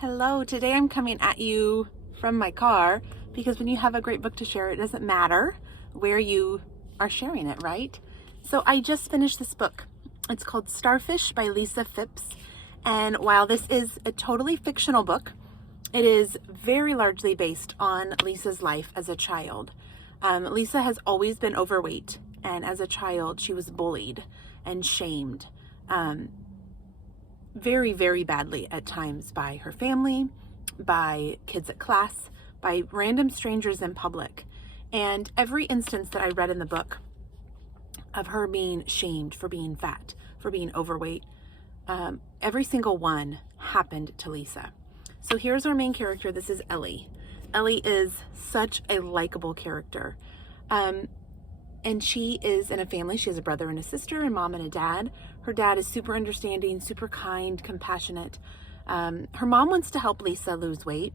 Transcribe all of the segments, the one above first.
Hello, today I'm coming at you from my car because when you have a great book to share, it doesn't matter where you are sharing it, right? So I just finished this book. It's called Starfish by Lisa Phipps. And while this is a totally fictional book, it is very largely based on Lisa's life as a child. Lisa has always been overweight, and as a child, she was bullied and shamed. Very, very badly at times by her family, by kids at class, by random strangers in public. And every instance that I read in the book of her being shamed for being fat, for being overweight, every single one happened to Lisa. So here's our main character. This is Ellie. Ellie is such a likable character. And she is in a family. She has a brother and a sister, a mom and a dad. Her dad is super understanding, super kind, compassionate. Her mom wants to help Lisa lose weight,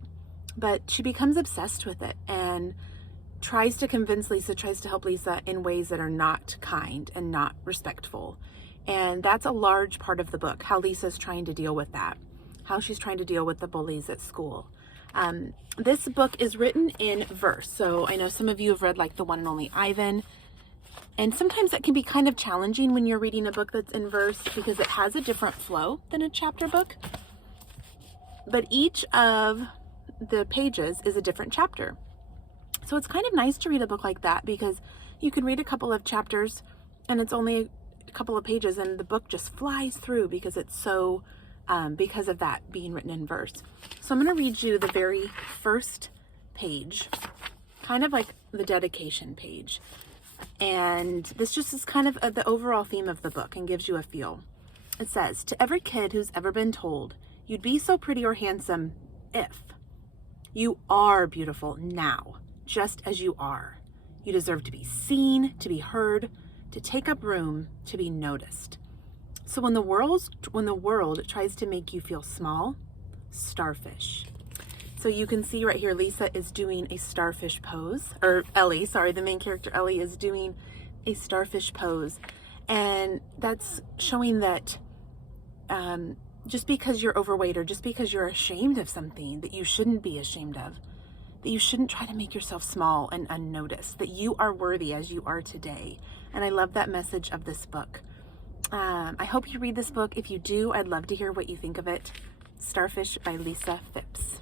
but she becomes obsessed with it and tries to convince Lisa, tries to help Lisa in ways that are not kind and not respectful. And that's a large part of the book, how Lisa's trying to deal with that, how she's trying to deal with the bullies at school. This book is written in verse. So I know some of you have read like The One and Only Ivan. And sometimes that can be kind of challenging when you're reading a book that's in verse because it has a different flow than a chapter book. But each of the pages is a different chapter. So it's kind of nice to read a book like that because you can read a couple of chapters and it's only a couple of pages and the book just flies through because it's so, because of that being written in verse. So I'm going to read you the very first page, kind of like the dedication page. And this just is kind of the overall theme of the book and gives you a feel. It says, to every kid who's ever been told, you'd be so pretty or handsome if you are beautiful now, just as you are. You deserve to be seen, to be heard, to take up room, to be noticed. So when the world tries to make you feel small, starfish. So you can see right here, Lisa is doing a starfish pose, or Ellie, sorry, the main character Ellie is doing a starfish pose. And that's showing that just because you're overweight or just because you're ashamed of something that you shouldn't be ashamed of, that you shouldn't try to make yourself small and unnoticed, that you are worthy as you are today. And I love that message of this book. I hope you read this book. If you do, I'd love to hear what you think of it. Starfish by Lisa Phipps.